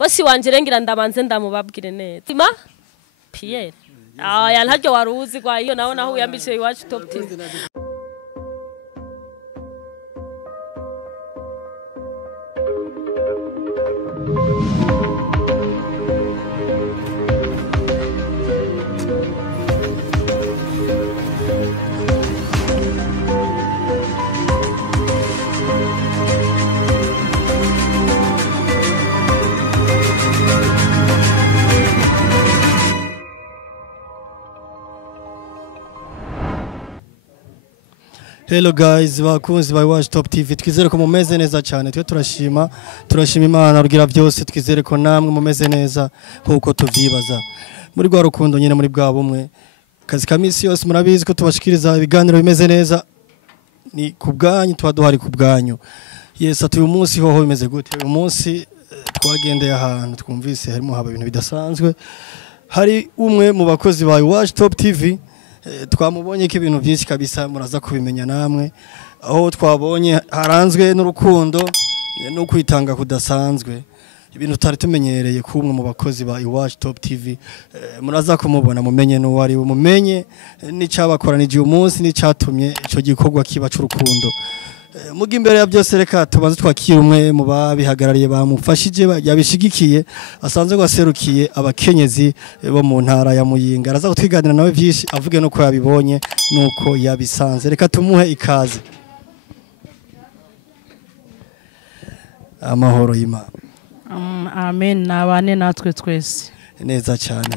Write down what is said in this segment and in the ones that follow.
bosi wanje rengira ndabanze ndamubabwire neza ima Pierre ya ntaryo waruzi kwa iyo naho uyambitse iwacu Top TV. Hello guys, bakunzi ba IWACU Top TV. Twizere ko mumeze neza cyane. Twe turashima Imana rugira byose. Twizere ko namwe mumeze neza nkuko tuvyibaza. Muri gwa rukundo nyine muri bwa bumwe. Kazi kamisi yose murabizi ko tubashikiriza ibiganiro bimeze neza. Ni kubganyu twaduhari kubganyu. Yes, atuye umunsi hoho bimeze gute? Uyu munsi twagendeye ahantu twumvise harimo haba ibintu bidasanzwe. Hari umwe mu bakozi ba IWACU Top TV. Twamubonye ko ibintu byinshi kabisa muraza kubimenya namwe aho twabonye haranzwe n'urukundo no kwitanga kudasanzwe ibintu tutari tumenyereye kumwe mu bakozi ba IWACU Top TV muraza kumubona mumenye no wari mumenye n'icyabakoranije uyu munsi n'icyatumye ico gikorwa kiba cy'urukundo mugi imbere ya byose reka tubanze twakira umwe mu babihagarariye bamufashije yabishigikiye asanzwe gwaserukiye abakenyezi bo mu ntara ya Muyinga araza kutwiganira nawe byinshi avuge no ko yabibonye nuko yabisanze reka tumuhe ikaze amahoro y'Imana amen nabane natwe twese neza cyane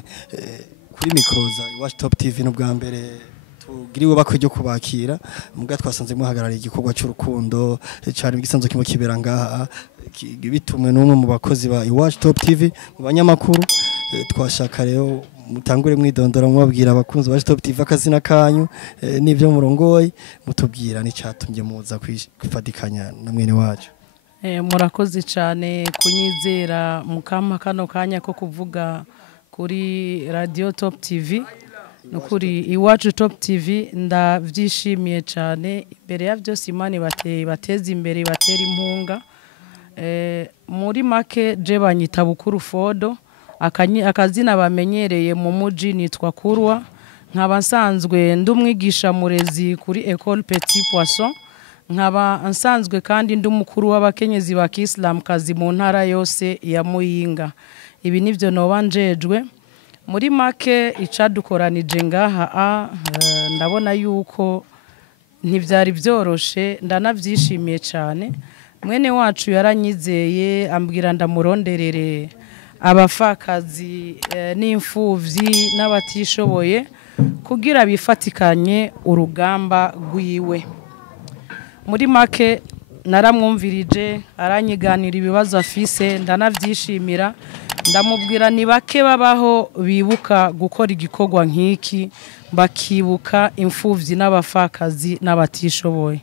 kuri mikroza IWACU Top TV n'ubwa mbere tugiriwe bakujyo kubakira muga twasanze muhagarariye igikorwa cy'urukundo cyane gisanzwe kimo kibera ngaha bitumwe n'umwe mu bakozi ba IWACU Top TV mu banyamakuru twashaka rero mutangure mwidondora mubabwira abakunzi ba Top TV akazina kanyu n'ivyo murongoye mutubwira n'icyatumye muza kwifatikanya na mwene wacu. Murakoze cyane kunyizera mukama kano kanya ko kuvuga kuri Radio Top TV nukuri IWACU Top TV ndavyishimiye cyane imbere ya byose Imana bateze imbere batera impunga muri make je banyita Bukuru Fodo akazina bamenyereye mu muji nitwa Kurwa nkaba nsanzwe ndumwigisha murezi kuri École Petit Poisson nkaba nsanzwe kandi ndumukuru w'abakenyezi ba Islam kazi mu ntara yose ya Muyinga ibi nivyo nobanjejwe muri make icadukoranije ngaha ndabona yuko ntivyari byoroshe ndanavyishimiye cyane mwene wacu yaranyizeye ambwira ndamuronderere abafakazi n'imfuvyi n'abatishoboye kugira bifatikanye urugamba rwiwe muri make naramwumvirije aranyiganira ibibazo afise ndanavyishimira ndamubwira ni bake babaho bibuka gukora igikorwa nk'iki bakibuka imfuvyi n'abafakazi n'abatishoboye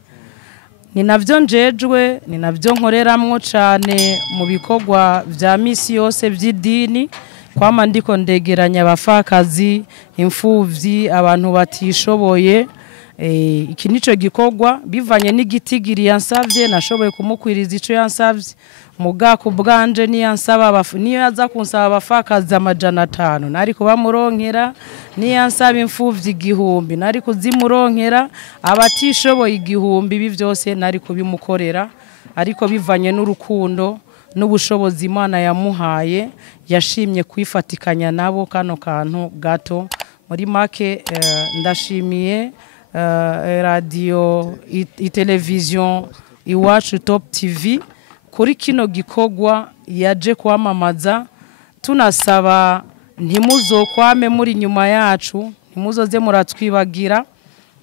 ni navyo njejwe ni navyo nkoreramwo cyane mu bikorwa vya misi yose by'idini kwama ndiko ndegeranya abafakazi imfuvyi abantu batishoboye iki nico gikorwa bivanye n'igitigiri yansavye nashoboye kumukwiriza ico yansavye muga kubwanje ni yansaba niyo yaza kunsaba abafakazi 500 nari kubamuronkera ni yansaba imfuvyi 1000 nari kuzimuronkera abatishoboye 1000 byose nari kubimukorera ariko bivanye n'urukundo n'ubushobozi Imana yamuhaye yashimye kwifatikanya nabo kano kantu gato muri make ndashimiye radio television IWACU Top TV kuri kino gikorwa yaje kwamamaza tunasaba ntimuzokwame muri nyuma yacu ntimuzoze muratwibagira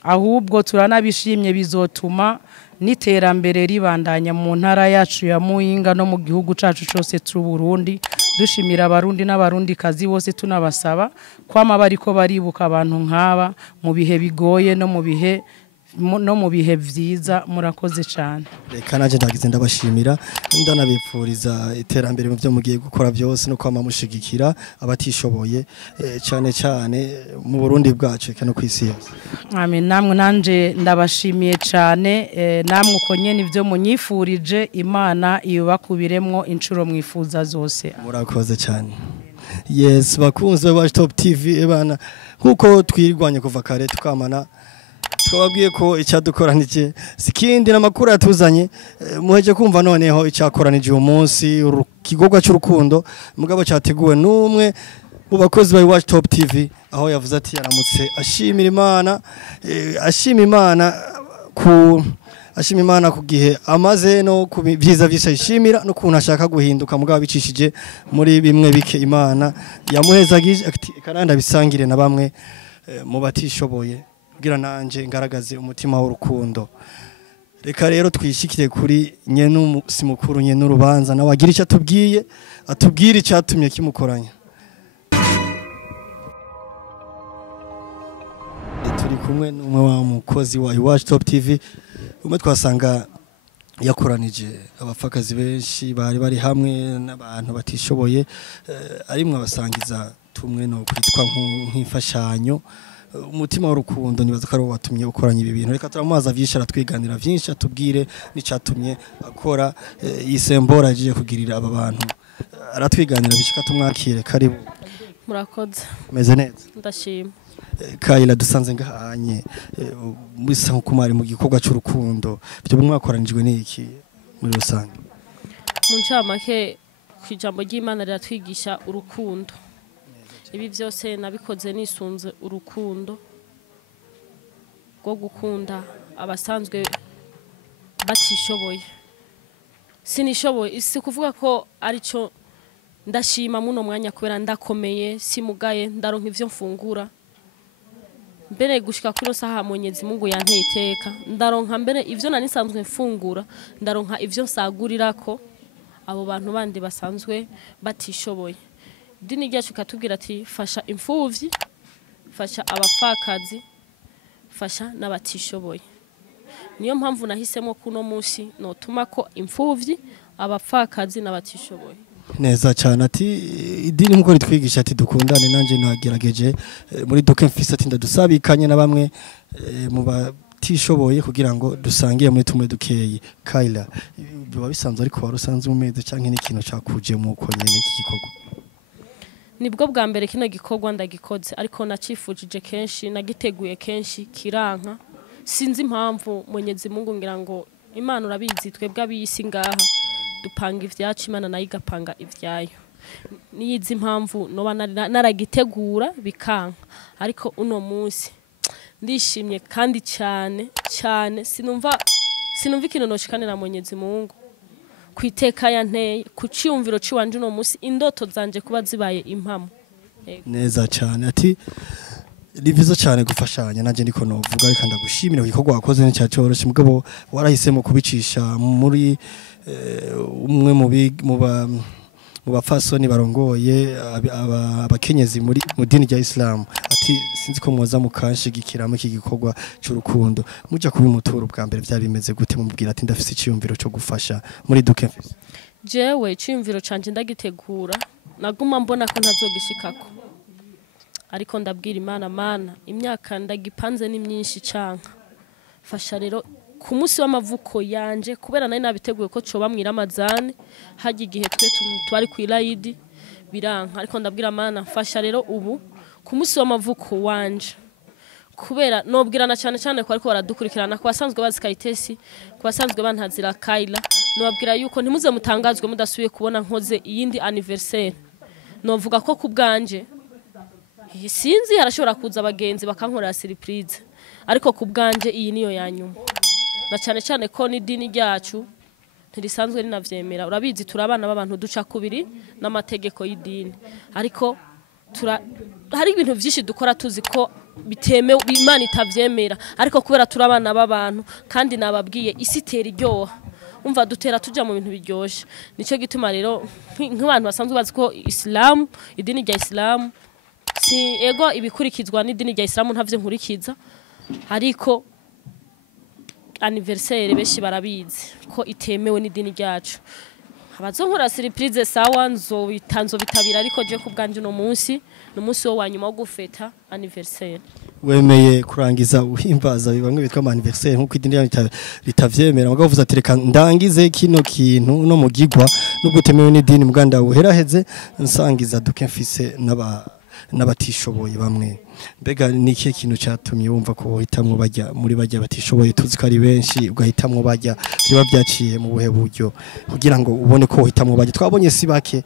ahubwo turanabishimye bizotuma n'iterambere ribandanya mu ntara yacu ya Muyinga no mu gihugu cacu cyose cy'u Burundi dushimira abarundi n'abarundi kazi bose tunabasaba kwama bariko baribuka abantu nk'aba mu bihe bigoye no mu bihe no mu bihe vyiza murakoze cyane. Reka naje ndagize ndabashimira ndanabipfuriza iterambere mu byo mugiye gukora byose no kwama mushigikira abatishoboye cyane cyane mu Burundi bwacu kandi no kwisi yose. Amen. Namwe nanje ndabashimiye cyane namwe uko nyene ivyo munyifurije Imana ibakubiremwo incuro mwifuza zose. Murakoze cyane. Yes, bakunze ba Top TV ebana nkuko twirwanye kuva kare tukamana twababwiye ko icyadukoranije sikindi namakuru yatuzanye muheje kumva noneho icyakoranije uyu munsi ikigogwa cy'urukundo mugabo cyateguwe n'umwe mu bakozi ba IWACU Top TV aho yavuze ati yaramutse ashimira Imana ku gihe amaze no ku byiza byose yishimira no kuntu ashaka guhinduka mugabo bicishije muri bimwe bike Imana yamuhezagije kandi abisangire na bamwe mu batishoboye kugira nanje ngaragaze umutima w'urukundo. Reka rero twishikire kuri nyene simukuru nyene urubanza nawe agira icyo atubwire icyatumye kimukoranya. Turi kumwe n'umwe wa mukozi wa IWACU Top TV umwe twasanga yakoranije abafakazi benshi bari hamwe n'abantu batishoboye arimwe abasangiza tumwe no kwitwa nk'imfashanyo. Umutima w'urukundo nibaza ko ari watumye ukoranya ibi bintu. Reka turamubaza vyinshi aratwiganira vyinshi atubwire n'icatumye akora isembora agiye kugirira aba bantu aratwiganira bishika tumwakire karibu. Murakoze. Meze neza. Ndashima. Kayila dusanze ngahanye bisa nko kumari mu gikorwa cy'urukundo byo mwakoranijwe n'iki muri rusange. Mu ncamake kwijambo ry'Imana riratwigisha urukundo. Ibi byose nabikoze nisunze urukundo rwo gukunda abasanzwe batishoboye. Sinishoboye isi kuvuga ko arico ndashima muno mwanya kubera ndakomeye simugaye ndaronka ivyo mfungura. Mbere gushika kuri saha Mwenyezi Mungu yanteye iteka ndaronka mbere ivyo nani sanzwe mfungura ndaronka ivyo nsagurirako abo bantu bandi basanzwe batishoboye. Dini ryacu katubwira ati fasha imfuvyi, fasha abapfakazi, fasha n'abatishoboye. Niyo mpamvu nahisemo kuno munsi notuma ko imfuvyi, abapfakazi n'abatishoboye. Neza cyane ati idini nkuko ritwigisha ati dukundane nanje nagerageje muri doke mfise ati ndadusabikanye na bamwe mu batishoboye kugira ngo dusangiye muri tumwe dukeyi. Kayila biba bisanzwe ariko warusanze umeze canke n'ikintu cakuje mu uko nyene iki gikorwa. Nibwo bwa mbere kino gikorwa ndagikoze ariko nacifujije kenshi nagiteguye kenshi kiranka sinzi impamvu Mwenyezi Mungu ngira ngo Imana urabizi twebwe abisi ngaha dupanga ivyacu Imana nayo igapanga ivyayo. Niyizi impamvu noba naragitegura bikanka ariko uno munsi ndishimye kandi cyane sinumva ikintu noshikanira Mwenyezi Mungu kwiteka yanteye kuciyumviro ciwanje uno munsi indoto zanje kuba zibaye impamo. Neza cyane ati ni byiza cyane gufashanya nanje niko novuga ariko ndagushimira igikorwa wakoze n'icyacoroshe mugabo warahisemo kubicisha muri umwe mu bafasoni barongoye abakenyezi muri mu dini rya Islam ati sinzi ko mwoza mukanshigikiramo iki gikorwa cy'urukundo muja kubimutura ubwa mbere byari bimeze gute mubwira ati ndafise iciyumviro cyo gufasha muri duke mfise. Jewe iciyumviro canje ndagitegura naguma mbona ko ntazogishikako ariko ndabwira Imana imyaka ndagipanze ni myinshi canka fasha rero ku munsi w'amavuko yanje kubera nari nabiteguye ko coba mwiramazane haje igihe twe twari kwirayidi biranka ariko ndabwira Imana fasha rero ubu ku munsi w'amavuko wanje kubera nobwirana cyane ko ariko baradukurikirana ku basanzwe bazi KAYITESI ku basanzwe bantazira Kayila nobabwira yuko ntimuze mutangazwe mudasubiye kubona nkoze iyindi anniversaire novuga ko ku bwanje sinzi harashobora kuza abagenzi bakankorera surprise ariko ku bwanje iyi niyo yanyuma na cyane ko ni dini ryacu ntirisanzwe rinavyemera urabizi turabana b'abantu duca kubiri n'amategeko y'idini ariko hari ibintu byinshi dukora tuzi ko bitemewe Imana itavyemera ariko kubera turabana b'abantu kandi nababwiye isi tera iryoha umva dutera tuja mu bintu biryoshe nico gituma rero nk'abantu basanzwe bazi ko Islam idini rya Islam si ego ibikurikizwa n'idini rya Islam ntavyo nkurikiza ariko anniversaire benshi barabizi ko itemewe n'idini ryacu abazonkora surprise sawa nzobitanzo bitabira ariko je kubganje no munsi wo wanyuma wo gufeta anniversaire wemeye kurangiza uhimbaza bimwe bitwa anniversaire nkuko idini ritavyemera bagavuza ati reka ndangize kino kintu no mugigwa nubwo temewe n'idini muganda uheraheze nsangiza duke mfise n'abatishoboye bamwe mbega niki kintu cyatumye wumva ko uhitamwe bajya muri bajya batishoboye tuzi ko ari benshi ugahitamwe bajya biba byaciye mu buhe buryo kugira ngo ubone ko uhitamwe bajya twabonye sibake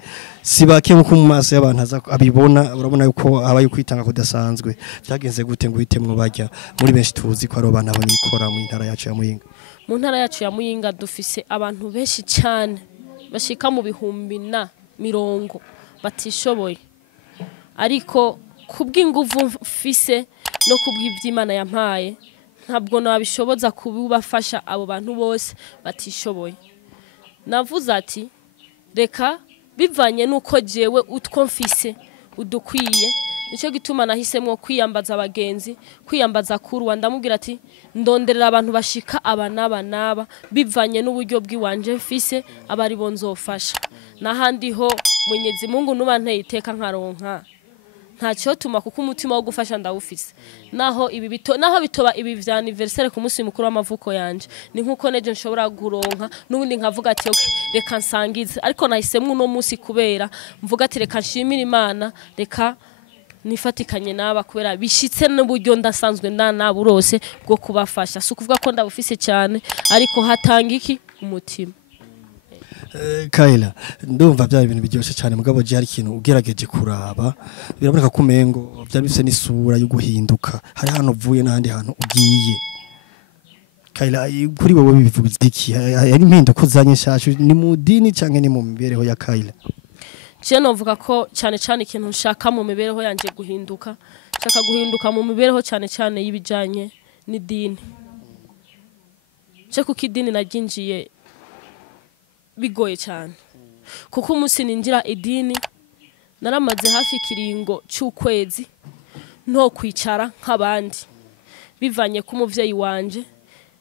nko mu maso y'abantu abibona urabona yuko abaye kwitanga kudasanzwe byagenze gute ngo uhitemwe bajya muri benshi tuzi ko ari abantu abone ikora mu ntara yacu ya Muyinga mu ntara yacu ya Muyinga dufise abantu benshi cyane bashika mu bihumbi na 100 batishoboye ariko kubw'inguvu mfise no kubw'ivy'Imana yampaye ntabwo nabishoboza kububafasha abo bantu bose batishoboye navuze ati reka bivanye nuko jewe utwo mfise udukwiye nico gituma nahisemwo kwiyambaza abagenzi kwiyambaza kuruwa ndamubwira ati ndonderera abantu bashika naba bivanye n'uburyo bw'iwanje mfise abari bonzofasha nahandi ho Mwenyezi Mungu nubanteye iteka nkaronka ntacyo tuma kuko umutima wo gufasha ndawufise naho bitoba ibi vya anniversaire ku munsi mukuru w'amavuko yanje ni nkuko neje nshobora guronka nubundi nkavuga ati okay reka nsangize ariko nahisemwe no munsi kubera mvuga ati reka nshimira Imana reka nifatikanye naba kubera bishitse n'uburyo ndasanzwe naburose bwo kubafasha sukuvuga ko ndabufise cyane ariko hatanga iki umutima Kayila ndumva byari ibintu byose cyane mugabo je hari ikintu ugerageje kuraba biraboneka ko mengo byari bifise n'isura yo guhinduka hari hano uvuye n'ahandi hantu ugiye Kayila kuri wowe bivuze iki ari impinduka uzanye shashu ni mu dini canke ni mu mibereho ya Kayila je novuga ko cyane ikintu nshaka mu mibereho yanje guhinduka nshaka guhinduka mu mibereho cyane y'ibijanye n'idini je kuko idini naginjiye bigoye cyane kuko umunsi ninjira idini naramaze hafi kiringo cy'ukwezi no kwicara nk'abandi bivanye ku muvyeyi wanje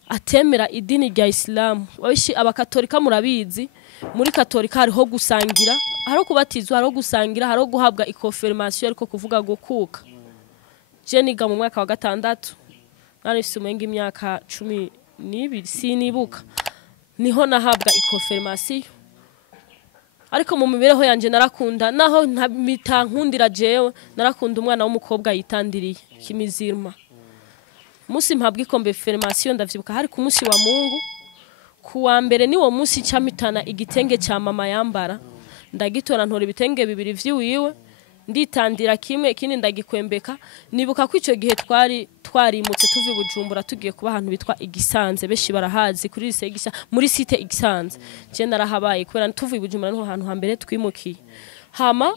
atemera idini rya Islam wabishi abakatolika murabizi muri katolika hariho gusangira hariho kubatizwa hariho gusangira hariho guhabwa confirmation ariko kuvuga gukuka je niga mu mwaka wa 6 nari sumenga imyaka 12 sinibuka niho nahabwa confirmation ariko mu mibereho yanje narakunda naho ntabitankundira jewe narakunda umwana w'umukobwa yitandiriye kimizirma musi mpabwa confirmation ndavyibuka hari ku musi wa Mungu kuwa mbere niwo musi camitana igitenge ca mama yambara ndagitora ntora ibitenge bibiri vyiwiwe nditandira kimwe kindi ndagikwembeka nibuka ko ico gihe twarimutse tuvi Bujumbura tugiye kuba ahantu bitwa Igisanze beshi barahazi kuri lise Igisanze muri site Igisanze je narahabaye kubera tuvi Bujumbura no hantu hambere twimukiye hama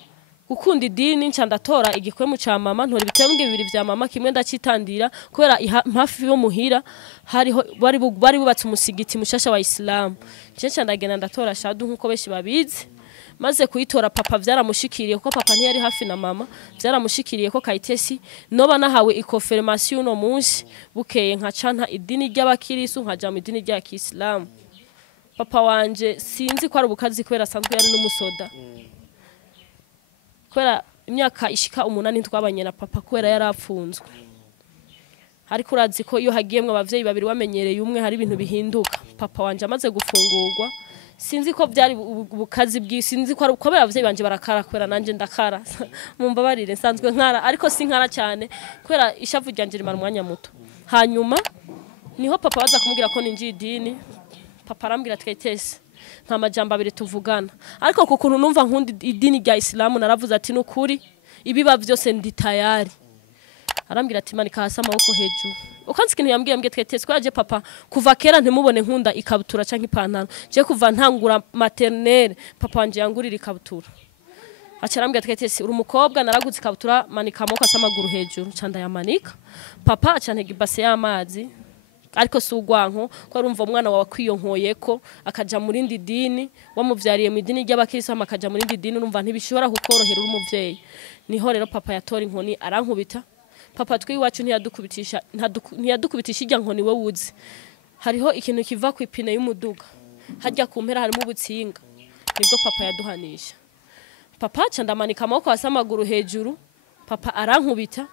gukunda idini nca ndatora igikwemu ca mama ntora ibitenge bibiri vya mama kimwe ndacitandira kubera hafi yo muhira hariho bari bubatse umusigiti mushasha wa Islam je nca ndagenda ndatora shadu nkuko beshi babizi maze kuyitora papa vyaramushikiriye kuko papa ntiyari hafi na mama vyaramushikiriye ko KAYITESI noba nahawe confirmation no munsi bukeye nkacanta idini ry'abakirisu nkaja mu idini rya Islam papa wanje sinzi ko ari ubukazi kwera sanzwe yari n'umusoda kwera imyaka ishika 8 twabanye na papa kwera yarapfunzwe ariko urazi ko iyo hagiyemwe abavyeyi babiri wamenyereye umwe hari ibintu bihinduka papa wanje amaze gufungurwa sinzi ko byari ubukazi bw'isinzi ko kubera abavyeyi banje barakara kwera nanje ndakara mumbabarire nsanzwe nkara ariko sinkara cyane kwera ishavu ryanje rimara umwanya muto hanyuma niho papa baza kumubwira ko ninji idini papa arambwira ati KAYITESI nta majambo abiri tuvugana ariko kukuntu numva nkundi idini rya Islam naravuze ati nukuri ibiba byose ndi tayari arambwira ati manika hasi amaboko hejuru ukanzi kintu yambwiye KAYITESI kwaje papa kuva kera ntimubone nkunda ikabutura canke ipantaro je kuva ntangura maternelle papa wanje yangurira ikabutura acarambwira KAYITESI uri umukobwa naraguze ikabutura manika amaboko asamaguru hejuru canda yamanika papa acantega ibase y'amazi ariko sugwanko ko urumva umwana wawe kwiyonkoyeko akaja muri ndi dini wamuvyariye mu idini ry'abakirisa makaja muri ndi dini urumva ntibishobora kukorohera uri umuvyeyi niho rero papa yatora inkoni arankubita papa twiwacu ntiyadukubitisha ijya nkoni we wuzi hariho ikintu kiva ku ipine y'umuduga hajya ku mpera harimo ubutsinga nibwo papa yaduhanisha papa aca ndamanika amaboko hasi amaguru hejuru papa arankubita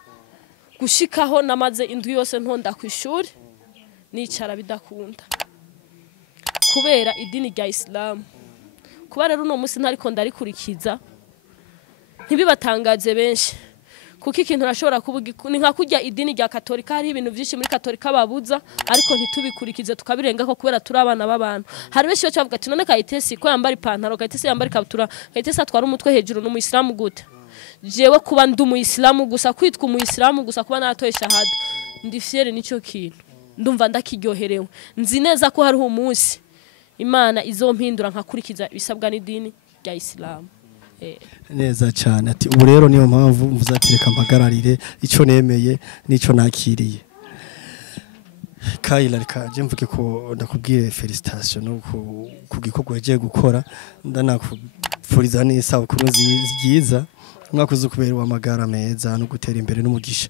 gushikaho namaze indwi yose ntonda ku ishuri nicara bidakunda kubera idini rya Islam kuba rero uno munsi ntariko ndarikurikiza ntibibatangaze benshi kuko ikintu urashobora kuvuga ni nka kurya idini rya Katolika hari ibintu byinshi muri Katolika babuza ariko ntitubikurikize tukabirenga ko kubera turi abana b'abantu hari benshi bavuga ati none Kayitesi ko yambara ipantaro Kayitesi yambara ikabutura Kayitesi atwara umutwe hejuru n'umuyisilamu gute jewe kuba ndi umuyisilamu gusa kwitwa umuyisilamu gusa kuba natoye shahada ndi fiere nico kintu ndumva ndakiryoherewe nzi neza ko hari umunsi Imana izompindura nkakurikiza ibisabwa n'idini rya Islam neza cyane ati ubu rero niyo mpamvu muzatireka mpagararire ico nemeye nico nakiriye Kayila reka je mvuge ko ndakubwire felicitation no ku gikorwa yagiye gukora ndanakufuriza n'isabukuru nziza umwaka uzukubera wa magara meza no gutera imbere n'umugisha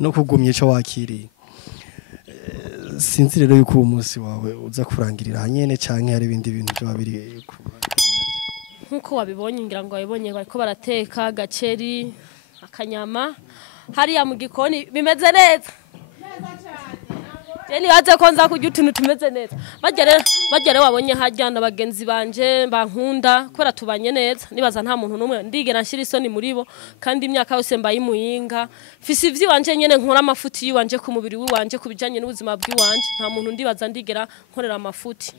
no kugumya ico wakiriye sinzi rero yuko uwo munsi wawe uza kurangirira hanyene canke hari ibindi bintu byo babiri nkuko wabibonye ngira ngo wabibonye bariko barateka gaceri akanyama hariya mu gikoni bimeze neza cyane baze ko nza kurya utuntu tumeze neza bagere wabonye hajyana bagenzi banje bankunda kwera tubanye neza nibaza nta muntu numwe ndigera nshira isoni muri bo kandi imyaka yose mbaye muyinga fisi ivyi wanje nyene nkora amafuti yiwanje ku mubiri wiwanje kubijanye n'ubuzima bw'iwanje nta muntu ndibaza ndigera nkorera amafuti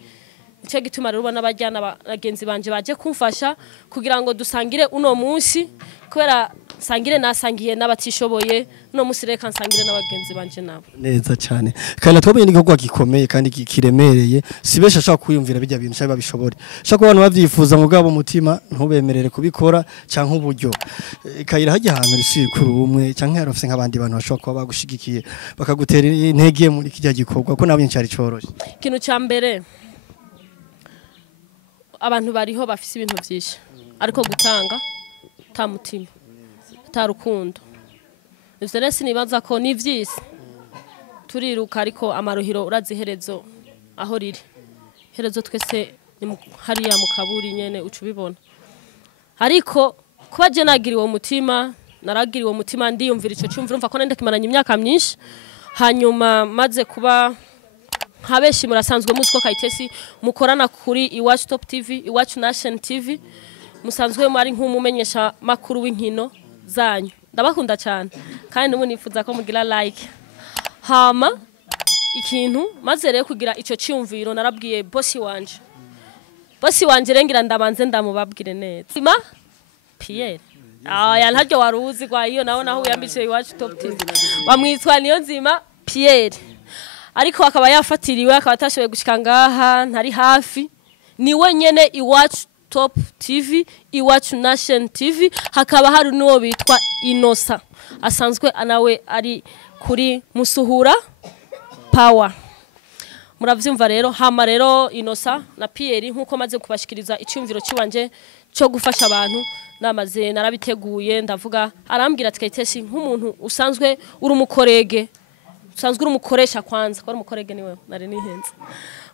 icyo gituma rero ubona bajyana bagenzi banje baje kumfasha kugira ngo dusangire uno munsi kwera sangire nasangiye n'abatishoboye no munsi reka nsangire n'abagenzi banje nabo neza cyane kandi twabonye n'igikorwa gikomeye kandi kiremereye sibesha ashaka kuyumvira bijya bintu cyaba bishobore shaka abantu bavyifuza mu bwabo mutima ntubemerere kubikora canke uburyo Kayira hajya ahantu rishikuru umwe canke yarofise nk'abandi bantu bashobora kuba bagushigikiye bakagutera intege muri kijya gikorwa ko nabyo cyari coroshe ikintu cya mbere abantu bariho bafise ibintu byinshi ariko gutanga ta mutima ta rukundo ivyo rero sinibaza ko ni vyisi turiruka ariko amaruhiro uraziherezo aho riri herezo twese hariya mu kaburi nyene ucubibona ariko kuba je nagiriwe umutima naragiriwe umutima ndiyumvira ico cyumvira umva ko nende kimaranye imyaka myinshi hanyuma maze kuba habeshi murasanzwe muzi ko Kayitesi mukorana kuri IWACU TOP TV IWACU Nation TV musanzwe muri nk'umumenyesha makuru w'inkino zanyu ndabakunda cyane kandi n'ubu nifuza ko mugira like hama ikintu maze rero kugira ico cyumviro narabwiye bosi wanje rengira ndabanze ndamubabwire neza ima Pierre ya ntaryo waruzi kwa iyo naho uyambitse IWACU TOP TV bamwitwa niyo nzima Pierre ariko akaba yafatiriwe akaba atashoboye gushika ngaha ntari hafi ni wenyene IWACU TOP TV IWACU Nation TV hakaba hari nuwo bitwa Inosa asanzwe anawe ari kuri Musuhura Power muravyumva rero hama rero Inosa na Pierre nkuko maze kubashikiriza icyumviro cy'ubanje cyo gufasha abantu namaze narabiteguye ndavuga arambwira ati Kayitesi nk'umuntu usanzwe uri umukorege usanzwe uri umukoresha kwanza ko ari umukorege niwe nari nihenze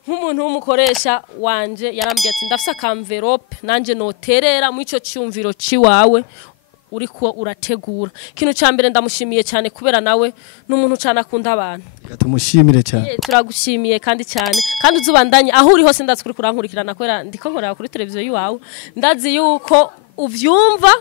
nk'umuntu w'umukoresha wanje yarambwiye ati ndafisa kamverope nanje noterera mu ico cyumviro ciwawe uriko urategura kintu cyambere ndamushimiye cyane kubera nawe n'umuntu cyane akunda abantu tumushimire cyane turagushimiye kandi cyane kandi uzubandanye aho uri hose ndazi kuri kurankurikirana kwera ndiko nkorera kuri televiziyo yiwawe ndazi yuko uvyumva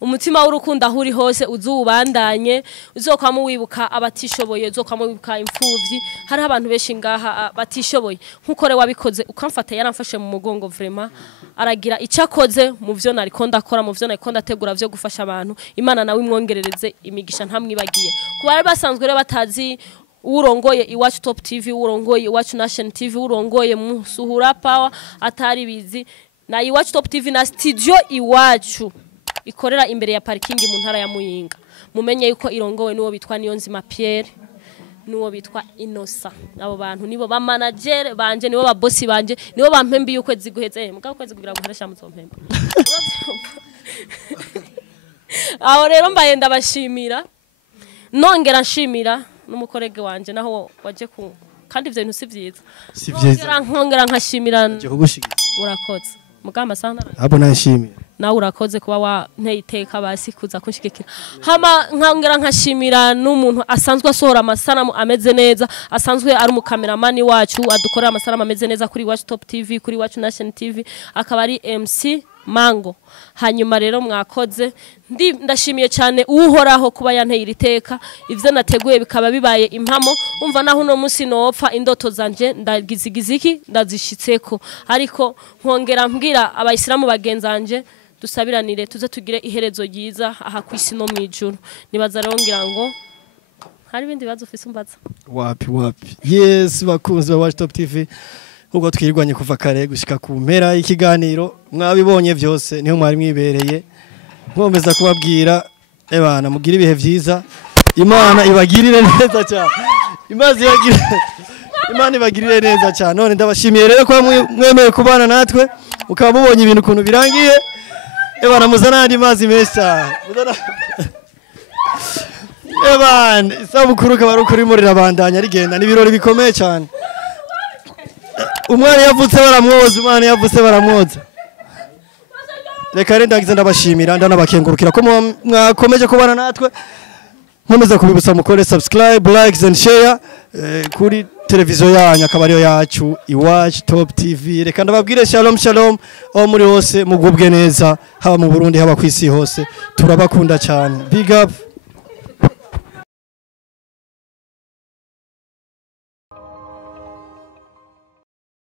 umutima w'urukundo aho uri hose uzubandanye uzokwama wibuka abatishoboye uzokwama wibuka imfuvyi hari abantu benshi ngaha batishoboye nkuko re wabikoze ukamfata yaramfashe mu mugongo vraiment aragira icakoze mu vyo nariko ndakora mu vyo nariko ndategura vyo gufasha abantu Imana nawe imwongerereze imigisha ntamwibagiye kuba basanzwe rero batazi urongoye IWACU TOP TV urongoye IWACU Nation TV urongoye Musuhura Power atari bizi na IWACU TOP TV na studio IWACU ikorera imbere ya parking mu ntara ya Muyinga mumenye yuko irongowe nuwo bitwa niyo nzima Pierre nuwo bitwa Inosa abo bantu nibo ba manager banje nibo ba boss banje nibo bampembi yuko ziguheze mugabo kwezi kugira ngo nkoresha muzompemba aho rero mbaye ndabashimira nongera nshimira n'umukorege wanje naho waje kandi ivyo bintu si vyiza Si vyiza. nkongera nkashimira Je kugushigikira. urakoze mugamba sana Abo nashimiye. nawe urakoze kuba wanteye iteka basi kuza kunshigikira hama nkongera nkashimira n'umuntu asanzwe asohora amasanamu ameze neza asanzwe ari umukameramani wacu adukorera amasanamu ameze neza kuri IWACU Top TV kuri IWACU Nation TV akaba ari MC Mango hanyuma rero mwakoze ndashimiye cyane uhoraho kuba yanteye iriteka ivyo nateguye bikaba bibaye impamo umva naho uno munsi nopfa indoto zanje ndagizigiziki ndazishitseko ariko nkongera mbwira abayisilamu bagenzanje dusabiranire tuze tugire iherezo ryiza aha kwisi no mwijuru nibaza rero ngira ngo hari bindi bibazo ufise umbaza Wapi. Yes bakunzi ba IWACU Top TV. Ubwo twirwanye kuva kare gushika ku mpera ikiganiro mwabibonye byose niho mwari mwibereye nkomeza kubabwira ebana mugira ibihe vyiza Imana ibagirire neza cyane Imana ibagirire neza cyane none ndabashimiye rero ko mwemeye kubana natwe ukaba mubonye ibintu kuntu birangiye ebana muzana andi mazi meza ebana isabukuru kabari ukuri muri rabandanya rigenda n'ibirori bikomeye cyane umwana yavutse baramwoza reka rero ndagize ndabashimira ndanabakengurukira ko mwakomeje kubana natwe nkomeza kubibutsa mukore subscribe likes and share kuri televiziyo yanyu akaba ariyo yacu IWACU Top TV reka ndababwire shalom aho muri hose mugubwe neza haba mu Burundi haba ku isi hose turabakunda cyane big up